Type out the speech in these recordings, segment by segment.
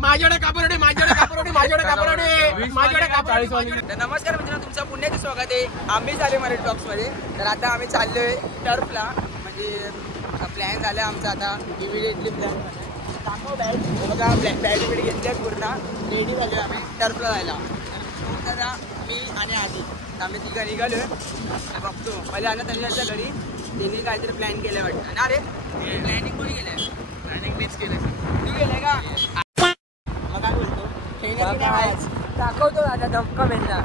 माझ्याकडे कापरोडे नमस्कार मित्रांनो, तुमचं पुण्याचं स्वागत आहे. आम्ही झाले मराठी ब्लॉग्स मध्ये. तर आता आम्ही चाललोय टर्फला. म्हणजे प्लॅन झाला आमचा आता इमिडिएटली प्लॅन दाखव बॅग बघा. बॅग घेतल्या पूर्ण रेडी झाले आम्ही टर्फला जायला. तर मी आणि आधी आम्ही तिघं निघालोय. बघतो पहिले आता त्यांच्या घरी त्यांनी काहीतरी प्लॅन केलं वाटतं ना रे. प्लॅनिंग कोणी केलंय? प्लॅनिंग मीच केलंय. तू केलंय का? मग काय बोलतो दाखवतो दादा धमका भेटला.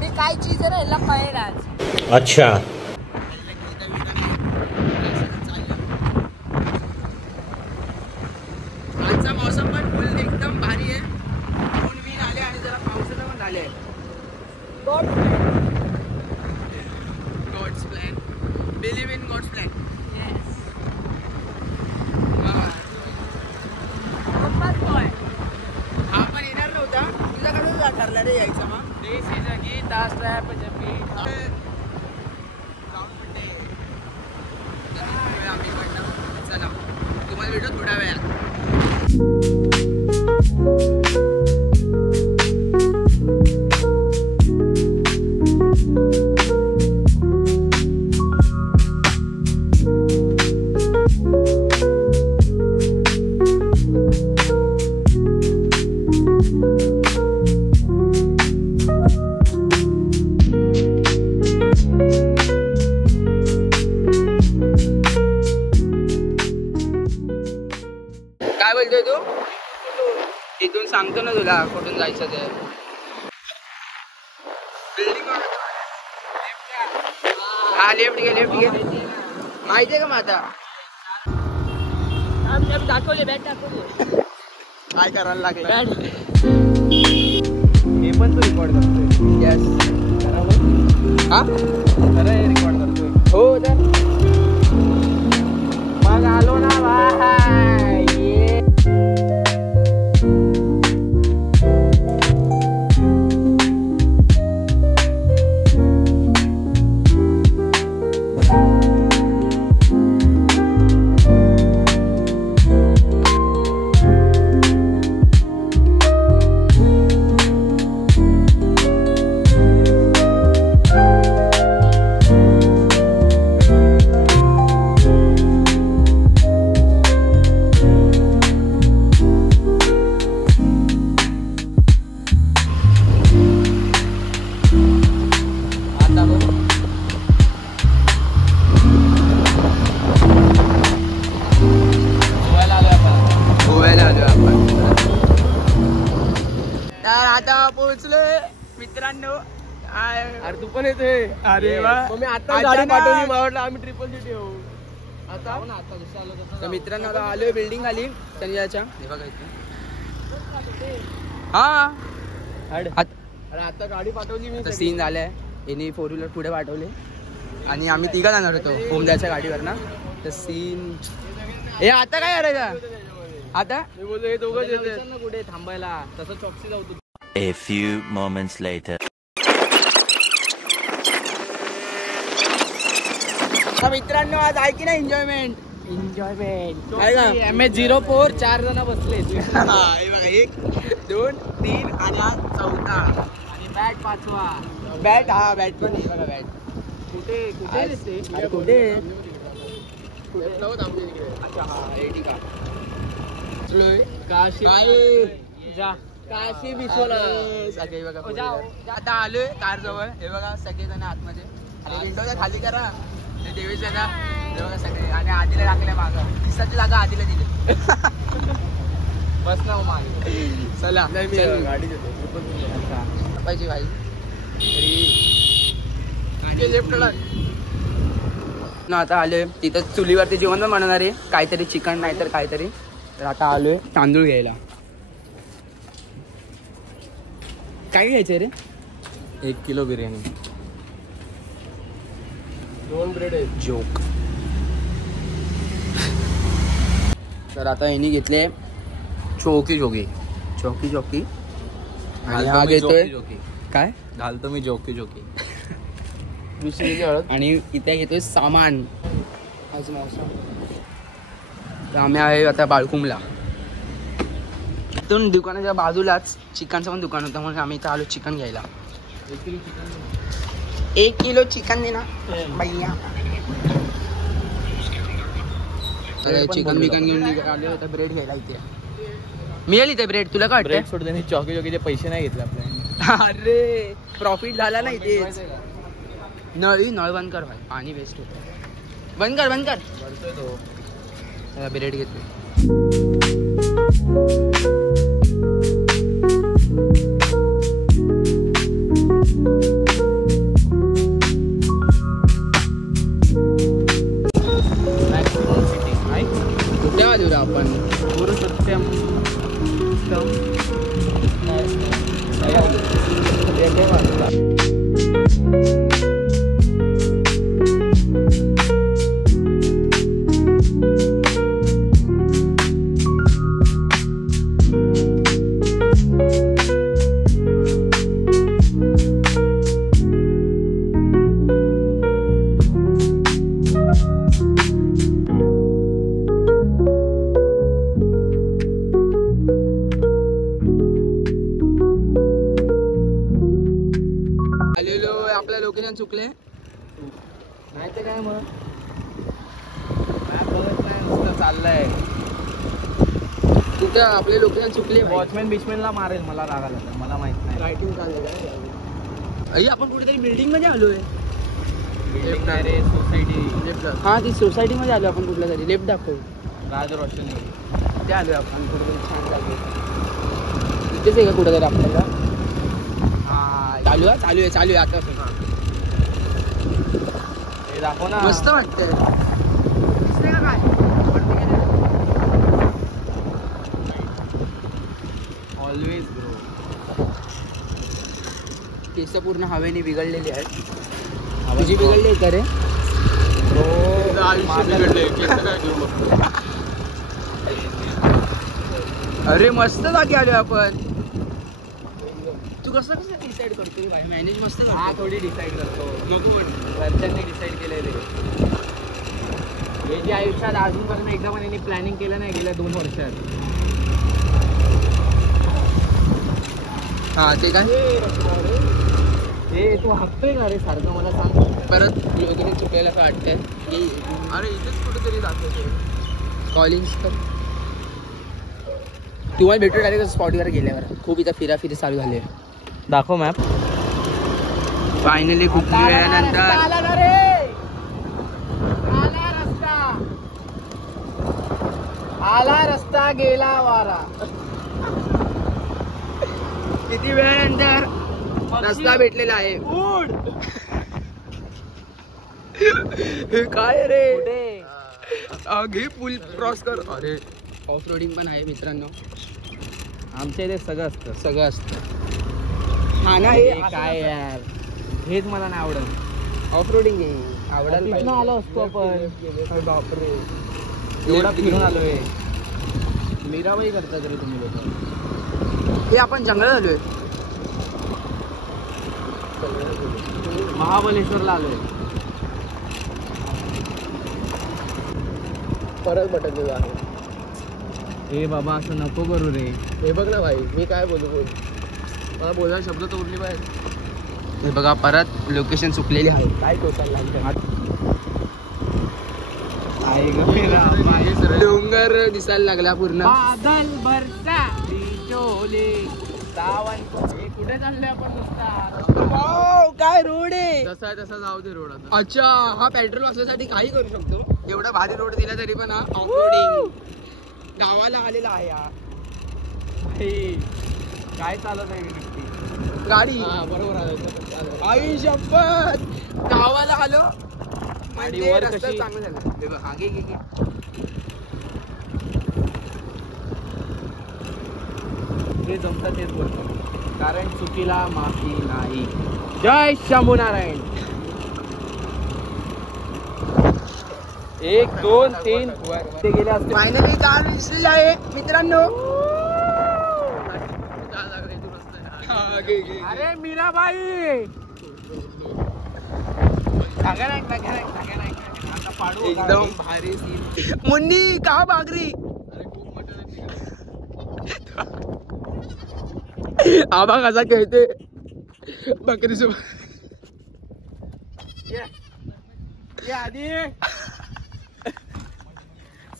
मी काय चीज आहे ना पाहिजे आज. अच्छा आजचा मौसम पण फुल एकदम भारी आहे. ऊन बिन आले आणि जरा पावसाचं पण झाले. God's plan. Believe in God's plan. हा पण येणार नव्हता. तुझा कसं ठरला रे यायचं? मग तास आम्ही चला तुम्हाला भेटू थोड्या वेळात. काय बोलतोय तू? इथून सांगतो ना तुला कुठून जायचं ते. बिल्डिंग हा लेफ्ट घे माहितीये का मग आता दाखवले बॅट दाखवले काय करायला लागलं. हे पण तू रेकॉर्ड करतोय? यस. हा खरं रेकॉर्ड करतोय. हो तर मग आलो ना भाई. आता पोहोचलोय मित्रांनो. अरे तू पण येते? अरे वा. मी आता गाडी पाठवली. मला आम्ही ट्रिपल सिटी होऊ आता. आता मित्रांनो आता आलोय बिल्डिंग आली संजयच्या. हे बघा हा. अरे आता गाडी पाठवली मी. सीन झालाय. यांनी 4 व्हीलर पुढे पाठवले आणि आम्ही तिघं जाणार होतो होमद्याच्या गाडीवर ना. तर सीन हे आता काय करायचं आता? मी बोलतो हे दोघं येते कुठे थांबायला. तसं चॉक्सी जाऊ. A few moments later. मित्रांनो आज आहे की नाही एन्जॉयमेंट आहे का? MS04 4 जण बसले. बघा 1 2 3 आणि आज 4था आणि बॅट 5वा. बॅट हा बॅट पण आहे बघा. बॅट कुठे कुठे कुठे अच्छा हा रेडी का? काशी विश्वनाथ सगळे बघा. आता आलोय कार जवळ. हे बघा सगळेजण आतमध्ये. आणि विंडोचा खाली करा. देवीस दादा हे बघा सगळे. आणि आधीला टाकल्या मागं. दिसाची जागा आधीला दिली. बस ना मागे. चला गाडी पाहिजे भाई. लेफ्टला ना आता आलोय. तिथं चुलीवरती जेवण पण बनवणार आहे. काहीतरी चिकन नाही तर काहीतरी. तर आता आलोय तांदूळ घ्यायला. काय घ्यायचंय रे? 1 किलो बिर्याणी. 2 ब्रेड आहेत. जोक. तर आता यांनी घेतले चोकी आणि हा घेतोय काय घालतो मी जोकी दुसरी हळद. आणि इथे घेतोय सामान. आज मौसम तर आम्ही आहे आता बाळकुमला. इथून दुकानाच्या बाजूलाच चिकनचं पण दुकान होतं म्हणून आम्ही इथं आलो चिकन घ्यायला. 1 किलो चिकन दे ना भैया. चिकन बिकन घेऊन आलो तर ब्रेड घ्यायला इथे. मिळेल इथे ब्रेड. तुला काय वाटतं? सोड त्यांनी चॉकीचे पैसे नाही घेतले आपल्याला. अरे प्रॉफिट झाला नाही तेच. नळ बंद कर भाई, पाणी वेस्ट होतं. बंद कर करतोय तो. ब्रेड घेतो. कुठल्या बाजूला आपण आपलं लोकेशन चुकले नाही तर काय मग बघत नाही नुसतं चाललंय. कुठं आपले लोकेशन चुकले. वॉचमॅन बिचमॅनला मारेल मला राग आला तर. मला माहित नाही. रायटिंग चाललं आई आपण कुठेतरी बिल्डिंग मध्ये आलोय. सोसायटी. हा ती सोसायटी मध्ये आलो आपण. कुठल्या तरी लेफ्ट दाखव. राज रोशन ते आलोय आपण. कुठेतरी छान चालू इथेच आहे का कुठेतरी आपल्याला. हा चालू आहे आता. हे दाखव ना. मस्त वाटतंय. दिसतंय का काय? Always bro. केस पूर्ण हवेने बिघडलेली आहेत. तुझी बिघडली का रे? अरे मस्त जागी आलोय आपण. तू कसं डिसाईड करतो भाई? मॅनेज मस्त. हा थोडी डिसाईड करतो. नको घरच्यांनी डिसाईड केलंय रे. हे जे आयुष्यात अजूनपर्यंत एकदा पण यांनी प्लॅनिंग केलं नाही गेल्या 2 वर्षात. हा ते काय हे तू हप्तोय का रे सारखं मला सांग. परत लोकेशन चुकलेलं असं वाटतंय की अरे इथेच कुठेतरी जातो. कॉलिंग्स तर तुम्हाला भेटू डायरेक्ट स्पॉटवर गेल्यावर. खूप इथं फिराफिरी चालू झाली आहे. दाखव मॅप. फायनली खूप वेळानंतर आला रस्ता गेला वारा. किती वेळानंतर रस्ता भेटलेला आहे. हे काय रे? घे पूल क्रॉस कर. अरे ऑफ रोडिंग पण आहे मित्रांनो. आमच्या इथे सगळं असतं. हा ना हे काय यार. हेच मला नाही आवडत. ऑफ रोडिंग आहे. आवडायला आलो असतो आपण. बापरे एवढा फिरून आलोय. मीराबाई करता तरी तुम्ही लोक. हे आपण जंगलात आलोय. महाबलेश्वरला आलोय. परत भटकलेलो आहे. हे बाबा असं नको करू रे. हे बघ ना भाई मी काय बोलू. मला बोलायला शब्द तर उरली पाहिजे. हे बघा परत लोकेशन चुकलेली आहे. काय कोसायला डोंगर दिसायला लागला पूर्ण. बादल बरसा बिचोले सावन. कुठे चाललोय आपण नुसता. काय रोड आहे. जसा आहे तसा जाऊ दे रोड आता. अच्छा हा पेट्रोल वाचण्यासाठी काही करू शकतो. एवढा भारी रोड दिला तरी पण हा ऑफ रोडिंग गावाला आलेला आहे. हा भाई काय चालत आहे नक्की गाडी. बरोबर आलं. आई शपथ गावाला आलो आणि म्हणजे वर रस्ता कशी- चांगलं झालं. हे बघ, हा घे. ते जमतं तेच बोलतो. कारण चुकीला माफी नाही. जय शंभू नारायण. 1 2 3 ते गेले असते. फायनली कार दिसलेली आहे मित्रांनो. अरे मीराबाई. एकदम भारी सीन. मुन्नी का बागरी. अरे खूप मोठं आबा कसा खेळते बकरी सोबत.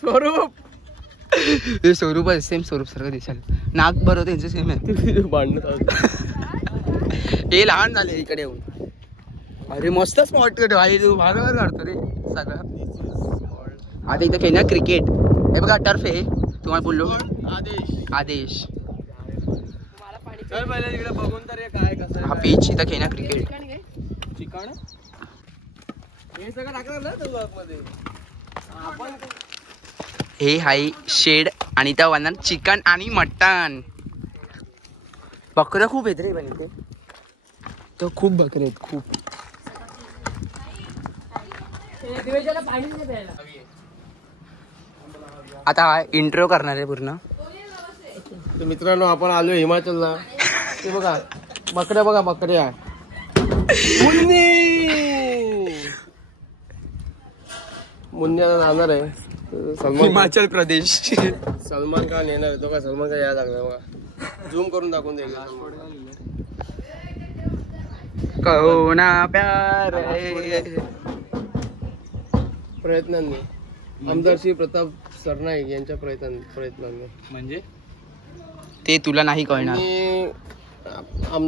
स्वरूप हे स्वरूप सेम स्वरूप सारखं दिसाल. नाक बरोबर त्यांचं सेम आहे. भांडण हे लहान झाले इकडे येऊन. अरे मस्त स्पॉट भाई तू भागावर काढतो रे सगळं. आता इथं खेळणार क्रिकेट. हे बघा टर्फ आहे तुम्हाला बोललो. आदेश बघून तर काय कसं हा पीच. इथं खेळणार क्रिकेट. चिकन हे सगळं टाकलं. हे हाय शेड आणि त्या वनात चिकन आणि मटन. बकरं खूप आहेत रे पण इथे. तो खूप बकरे आहेत खूप. आता इंट्रो करणार आहे पूर्ण. मित्रांनो आपण आलो हिमाचलला. ते बघा बकऱ्या बघा बकऱ्या. मुन्याला जाणार आहे हिमाचल प्रदेश. सलमान खान येणार आहे. तो का सलमान खान यायला लागला बघा. झूम करून दाखवून देईल. कोणा प्यार प्रयत्नांनी आमदार श्री प्रताप सरनाईक यांच्या प्रयत्नांनी म्हणजे ते तुला नाही कळणार.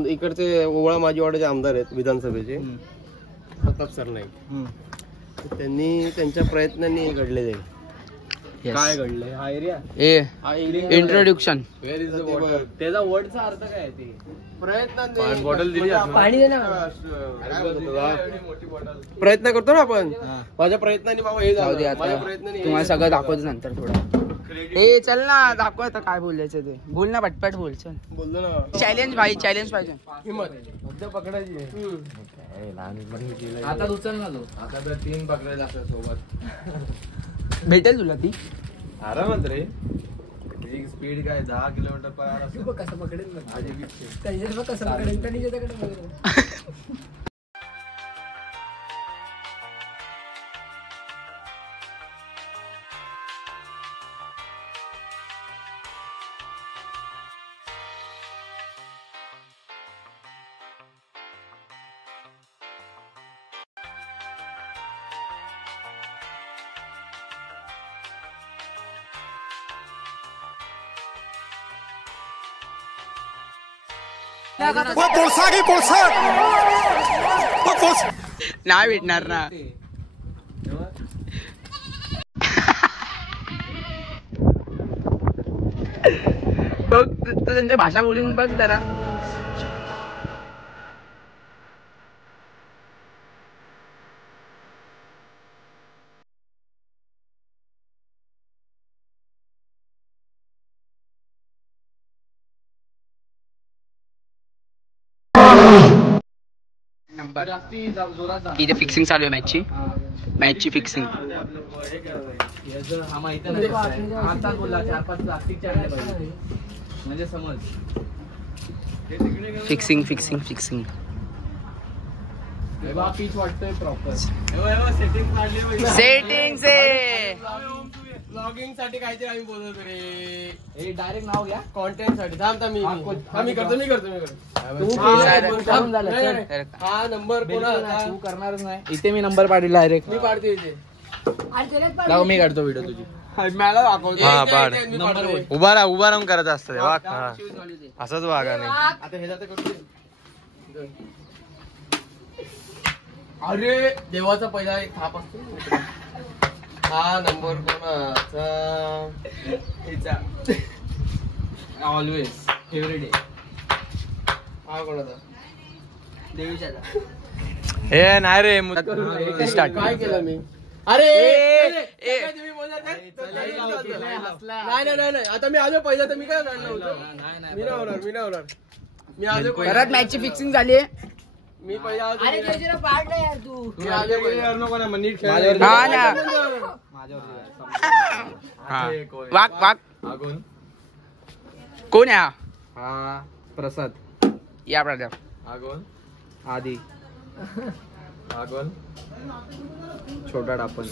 इकडचे ओवळा माझीवाड्याचे आमदार आहेत विधानसभेचे प्रताप सरनाईक. त्यांनी त्यांच्या प्रयत्नांनी घडले जाईल. काय घडलंय हा एरिया. इंट्रोडक्शन. त्याचा वर्डचा अर्थ काय आहे ते. प्रयत्न बॉटल दिली पाणी दे ना. प्रयत्न करतो ना आपण. माझ्या प्रयत्नांनी बाबा हे झालं. माझ्या प्रयत्नांनी तुम्हाला सगळं दाखवतो नंतर थोडं. हे चल ना दाखव आता काय बोलायचं ते. बोल ना पटपट बोल. चल बोललो ना. चॅलेंज भाई चॅलेंज पाहिजे. हिम्मत फक्त पकडायची. आता उचल ना लो. आता तर 3 पकडायला असतात सोबत. भेटेल तुला ती आरामात रे. स्पीड काय 10 किलोमीटर पर आवर. कसं पकडेल कसं पकडेल. नाही भेटणार ना. बघ त्यांच्या भाषा बोलून बघ जरा. इथे फिक्सिंग चालू आहे मॅचची फिक्सिंग. म्हणजे समज फिक्सिंग पीच वाटतोय प्रॉपर. सेटिंग ब्लॉगिंग साठी काहीतरी आम्ही बोलतो रे. हे डायरेक्ट नाव घ्या कॉन्टेंट साठी. मी करतो. हा नंबर कोणा तू करणारच नाही. इथे मी नंबर पाडला डायरेक्ट. मी पाडतो इथे. मी काढतो व्हिडिओ तुझी. मला दाखवतो. उभा राहून करायचं असतं. असंच वागा नाही. आता हे जातं करू. अरे देवाचा पहिला एक थाप असतो. हा नंबर कोणाचा. ऑलवेज फेवरेट आहे. हा कोणाचा. देवीचा. हे नाही रे स्टार्ट. काय केलं मी. अरे तुम्ही बोलत नाही. आता मी आलो पहिला तर मी काय करणार होतो. मी नाही होणार. मी आलो परत मॅचची फिक्सिंग झाली आहे. मी पहिला आलो. वाक कोण आहे हा प्रसाद. या ब्रदर. आगोन आधी आगोन छोटा डापन.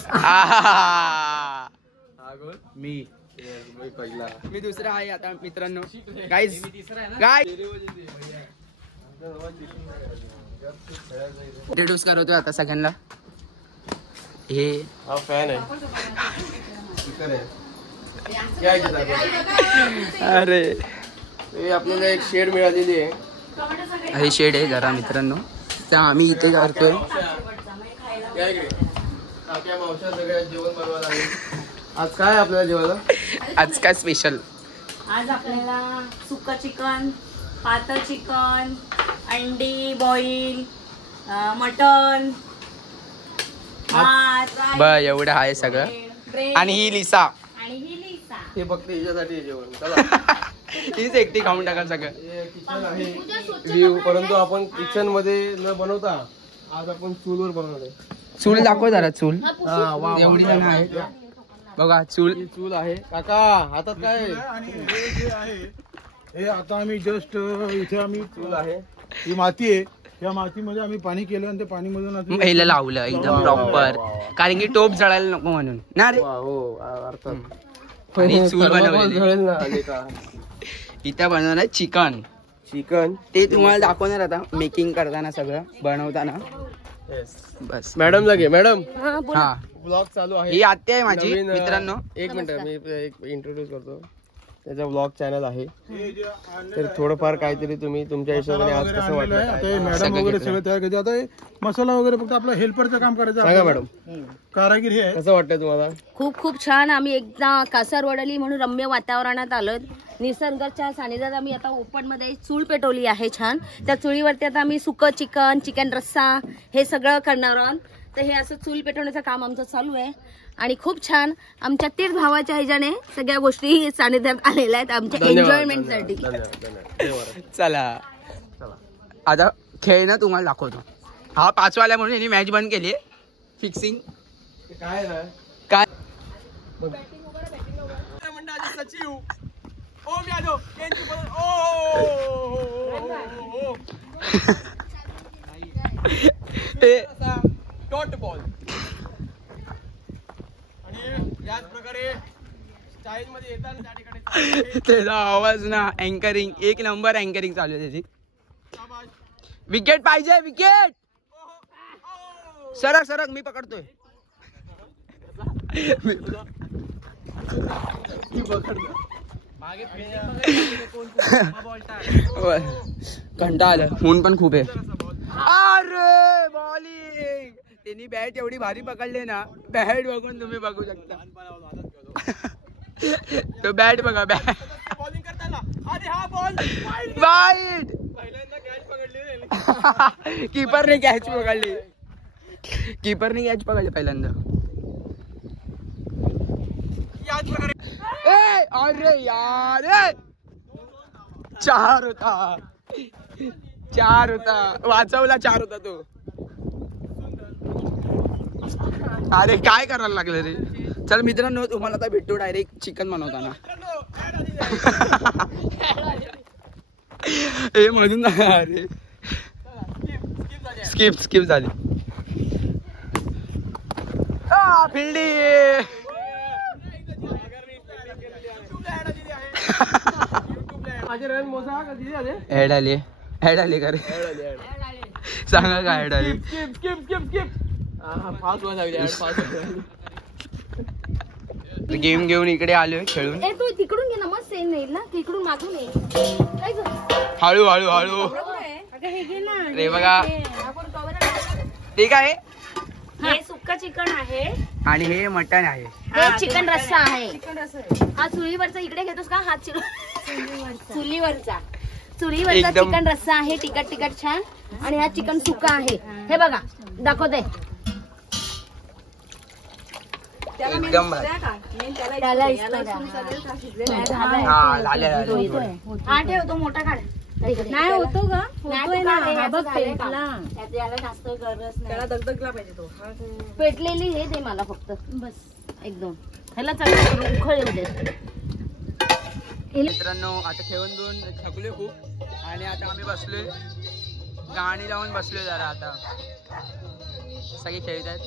आगोन मी मी दुसरा आहे आता मित्रांनो. गाईज गाय इंट्रोड्यूस करतोय आता सगळ्यांना. हे हा फॅन आहे. अरे हे आपल्याला एक शेड मिळालेली आहे. हे शेड आहे जरा मित्रांनो. तर आम्ही इथे करतोय. मावशा सगळ्या जेवण बनवायला आहे. आज काय आपल्याला जेवायला? आज काय स्पेशल? आज आपल्याला सुक्का चिकन, पातळ चिकन, अंडी बॉईल, मटन, भात, बर एवढं आहे सगळं. ब्रेड आणि ही लिसा. आणि ही लिसा. हे फक्त हिच्यासाठी आहे जेवण. चला हीच एकटी खाऊन टाका सगळं. हे किचन आहे व्ह्यू. परंतु आपण किचन मध्ये न बनवता आज आपण चूलवर बनवलंय. चूल दाखव जरा. चूल हा वा एवढी जण आहेत बघा. चूल ही चूल आहे. काका हातात काय आहे? हे आता आम्ही जस्ट इथे आम्ही चूल आहे. ही माती आहे. या मातीमध्ये आम्ही पाणी केलं आणि ते पाणीमधून पहिलं लावलं एकदम प्रॉपर. कारण की टोप जळायला नको म्हणून ना रे. वा, हो अर्थात. आणि चूल बनवलेली. जळेल ना अनेका. इथं बनवणार चिकन. चिकन ते तुम्हाला दाखवणार आता मेकिंग करताना सगळं बनवताना. बस मॅडमला घे. मॅडम हा ब्लॉग चालू आहे. ही आत्या आहे माझी नवीन, मित्रांनो. एक मिनिट मी एक इंट्रोड्यूस करतो. त्याचा ब्लॉग चॅनल आहे. तर थोडंफार काहीतरी तुम्ही तुमच्या हिशोबाने आज कसं वाटलं आता हे मॅडम सगळं वगैरे घेतलं. सगळं तयार करायचं. आता हे मसाला वगैरे फक्त आपलं हेल्परचं काम करायचं. सांगा आपल्याला. मॅडम कारागीर हे आहे. कसं वाटतंय तुम्हाला? खूप खूप छान. आम्ही एकदा कासारवडली म्हणून रम्य वातावरणात आलो. निसर्गाच्या सानिध्यात आम्ही आता ओपन मध्ये चूल पेटवली आहे छान. त्या चुलीवरती आता आम्ही सुकं चिकन, चिकन रस्सा हे सगळं करणार आहोत. तर हे असं चूल पेटवण्याचं काम आमचं चालू आहे आणि खूप छान. आमच्या तीच भावाच्या ह्याच्याने सगळ्या गोष्टी सानिध्यात आलेल्या आहेत आमच्या एन्जॉयमेंटसाठी. चला आता खेळणं तुम्हाला दाखवतो. हा 5 वाला म्हणून यांनी मॅच बंद केली. फिक्सिंग काय ना काय सचिव ओम यादव डॉट बॉल. आणि याच प्रकारे स्टाईल मध्ये येतात त्या ठिकाणी त्याचा आवाज ना. अँकरिंग एक नंबर अँकरिंग चालू आहे त्याची. विकेट पाहिजे. विकेट सरक सरक. मी पकडतोय. कंटाळा आला. ऊन पण खूप आहे. अरे बॉलिंग. त्यांनी बॅट एवढी भारी पकडली ना. बॅट बघून तुम्ही बघू शकता. तो बॅट बघा. बॅट बॉलिंग करताना वाईट. कीपरने कॅच पकडली. कीपरने कॅच पकडली पहिल्यांदा. अरे यार 4 होता. 4 होता. वाचवला. 4 होता तो. अरे काय करायला लागलं रे. चल मित्रांनो तुम्हाला आता भेटतो डायरेक्ट चिकन बनवताना. हे मधून अरे स्किप झाली. फिल्डिंग ऍड आली का रे. सांगा काय ऍड आली. गेम घेऊन इकडे आलोय खेळून. तू तिकडून घे ना. मस्त सेम येईल ना. तिकडून मागून ये. हळू हळू हळू. हे घे ना. रे बघा ते काय. हे सुक्का चिकन आहे आणि हे मटन आहे. हे चिकन रस्सा आहे. हा चुलीवरचा इकडे घेतोस का? हा चुलीवरचा एकदम. चिकन रस्सा आहे. तिखट छान. आणि हा चिकन सुक्का आहे. हे बघा दाखवते. एकदम हा ठेव. तो मोठा काढ. नाही होतो ग. जास्त गरज त्याला दगदगला पाहिजे. तो पेटलेली हे दे मला फक्त. बस एकदम. ह्याला चांगलं उखळ दे. मित्रांनो आता खेळून घेऊन थकलोय खूप. आणि आता आम्ही बसलोय गाणी लावून बसलोय जरा. आता सगळे खेळत आहेत.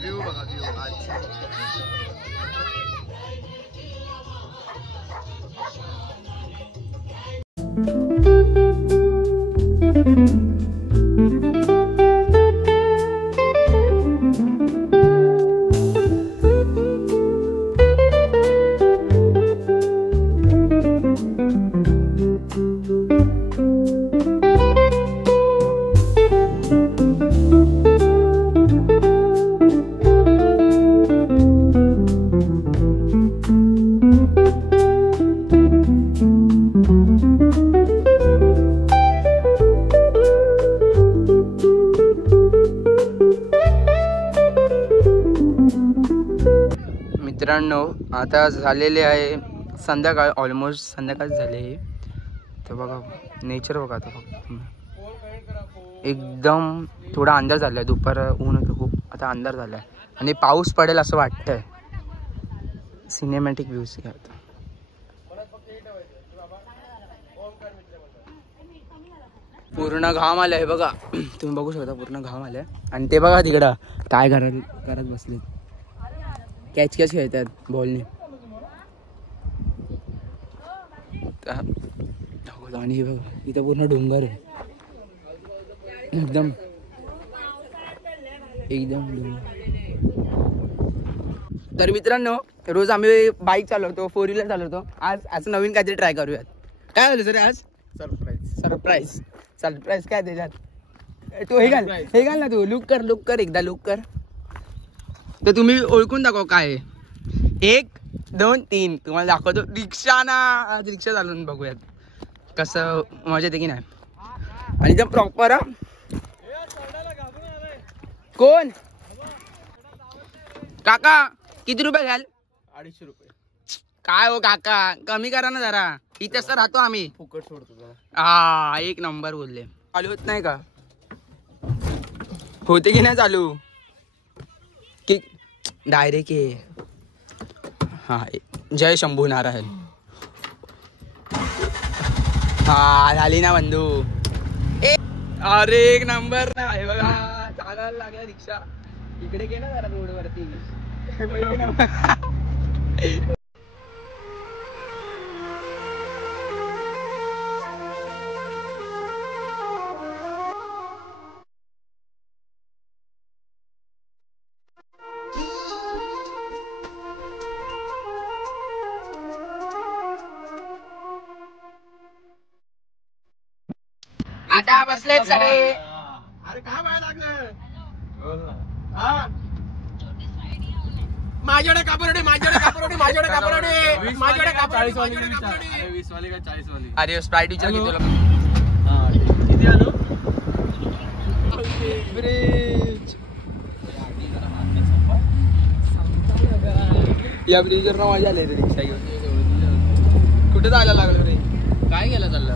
व्ह्यू बघा. व्ह्यू आज मित्रांनो आता झालेले आहे संध्याकाळ, ऑलमोस्ट संध्याकाळ झाले. तर बघा नेचर बघा आता फक्त एकदम थोडा अंधार झालाय. दुपार ऊन होतं खूप, आता अंधार झालाय आणि पाऊस पडेल असं वाटतंय. सिनेमॅटिक व्ह्यूज घ्या आता. पूर्ण घाम आलाय बघा, तुम्ही बघू शकता पूर्ण घाम आलाय. आणि ते बघा तिकडं काय करत बसले, कॅच खेळतात बॉलने. आणि हे बघा इथं पूर्ण डोंगर आहे, एकदम डोंगर. तर मित्रांनो रोज आम्ही बाईक चालवतो, 4 व्हीलर चालवतो. आज नवीन काहीतरी ट्राय करूयात. काय झालं सर आज? सरप्राईज काय त्याच्यात? तू हे घाल ना, तू लुक कर एकदा लुक कर. तर तुम्ही ओळखून दाखव काय 1 2 3 तुम्हाला दाखवतो. रिक्षा ना, आज रिक्षा चालवून बघूयात कसं मजा येते की नाही. आणि एकदम प्रॉपर. कोण काका किती रुपये घ्याल? 250 रुपये. काय हो काका कमी करा ना जरा, इथेच तर राहतो आम्ही. फुकट सोडतो. हा 1 नंबर बोलले. चालू होत नाही का? होते की नाही चालू की डायरेक्ट आहे. हा जय शंभू नारायण. हा झाली ना बंधू. अरे 1 नंबर आहे बघा. चालायला लागला रिक्षा. इकडे घे ना जरा रोडवरती. आता बसलेत सगळे. अरे काय व्हायला लागलं? माझ्याकडे कापरोडे. अरे स्प्राईट विचार घेतो किती आलो. ब्रिज या ब्रिजवर ना मजा आली रिक्षा घेऊन. कुठे जायला लागलं रे? काय गेला चाललं?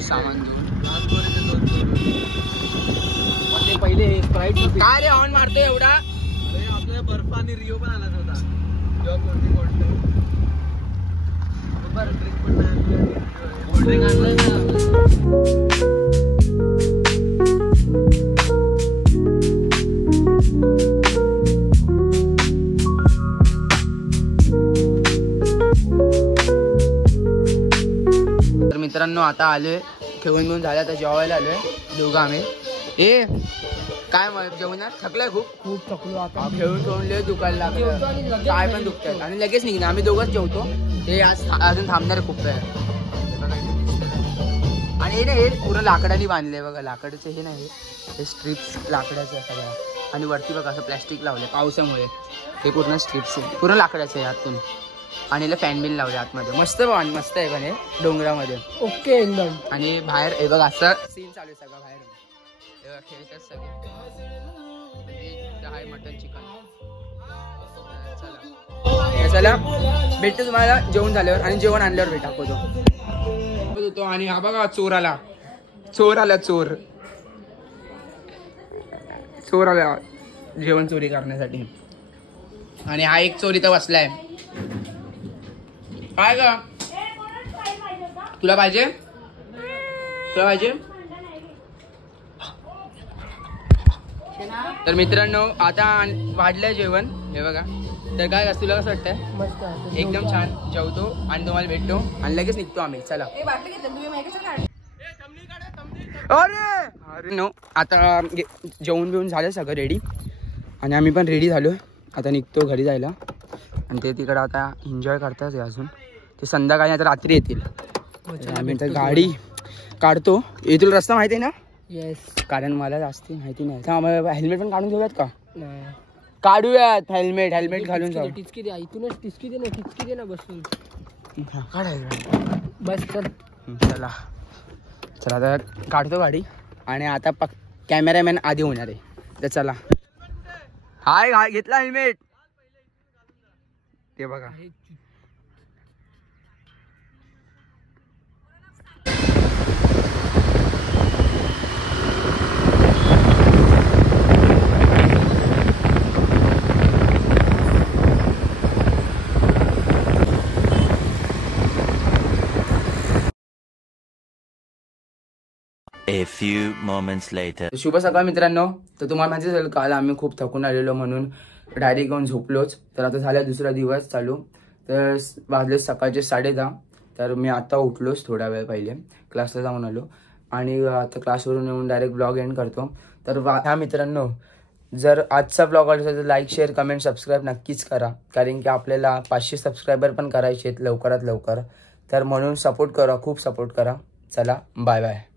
सामान पहिले काय रे हॉर्न मारतोय एवढा? आपल्याला बर्फ आणि रिओ पण आला होता. कोल्ड्रिंक आणलं ना. मित्रांनो आता आलोय, खेळून झालं, आता जेवायला आलोय दोघं आम्ही. काय जेवणार? थकलाय खूप थकलो आता. खेळून लय दुखायला लागलं, काय पण दुखतात आणि लगेच निघणार. आम्ही दोघंच जेवतो. ते आज अजून थांबणार खूप वेळ. आणि हे पूर्ण लाकडाने बांधले बघा. लाकडाचे हे नाही, हे स्ट्रिप्स लाकडाचे सगळ्या. आणि वरती बघा असं प्लॅस्टिक लावले पावसामुळे. हे पूर्ण स्ट्रिप्स पूर्ण लाकडाचे आहे आतून. आणि याला फॅन बिन लावले आतमध्ये. मस्त आहे पण हे डोंगरामध्ये. ओके एकदम. आणि बाहेर हे बघ असं सीन चालू आहे सगळं बाहेर. खेळतात सगळे. आहे मटन चिकन. चला भेटतो तुम्हाला जेवण झाल्यावर आणि जेवण आणल्यावर भेटा होतो. आणि हा बघा चोर आला चोर आला जेवण चोरी करण्यासाठी. आणि हा एक चोर इथं बसलाय. काय ग तुला पाहिजे तर मित्रांनो आता वाढलंय जेवण हे बघा. तर काय तुला कसं वाटतंय? एकदम छान जेवतो आणि तुम्हाला भेटतो आणि लगेच निघतो आम्ही. चला अरे नो आता जेवण बिवून झालं सगळं रेडी आणि आम्ही पण रेडी झालो. आता निघतो घरी जायला आणि ते तिकडं आता एन्जॉय करतात अजून. ते संध्याकाळी आता रात्री येतील. आम्ही तर गाडी काढतो. इथून रस्ता माहिती आहे ना? येस. कारण मला जास्त माहिती नाही. आम्हाला हेल्मेट पण काढून घेऊयात का? काढूयात हेल्मेट घालून जाऊ. टिचकी दे इथूनच टिचकी दे ना बसून काढायला बस. चला आता काढतो गाडी आणि आता कॅमेरामॅन आधी होणार आहे. तर चला. हाय घेतला हेल्मेट ते बघा. A few moments later. शुभ सकाळ मित्रांनो. तर तुम्हाला माहिती झालं काल आम्ही खूप थकून आलेलो म्हणून डायरेक्ट घेऊन झोपलोच. तर आता झाला दुसरा दिवस चालू. तर वाजले सकाळचे 10:30. तर मी आता उठलोच थोडा वेळ पहिले क्लासला जाऊन आलो आणि आता क्लासवरून येऊन डायरेक्ट ब्लॉग एंड करतो. तर हा मित्रांनो जर आजचा ब्लॉग आवडला तर लाईक शेअर कमेंट सबस्क्राईब नक्कीच करा. कारण की आपल्याला 500 सबस्क्रायबर पण करायचे आहेत लवकरात लवकर. तर म्हणून सपोर्ट करा खूप सपोर्ट करा. चला बाय बाय.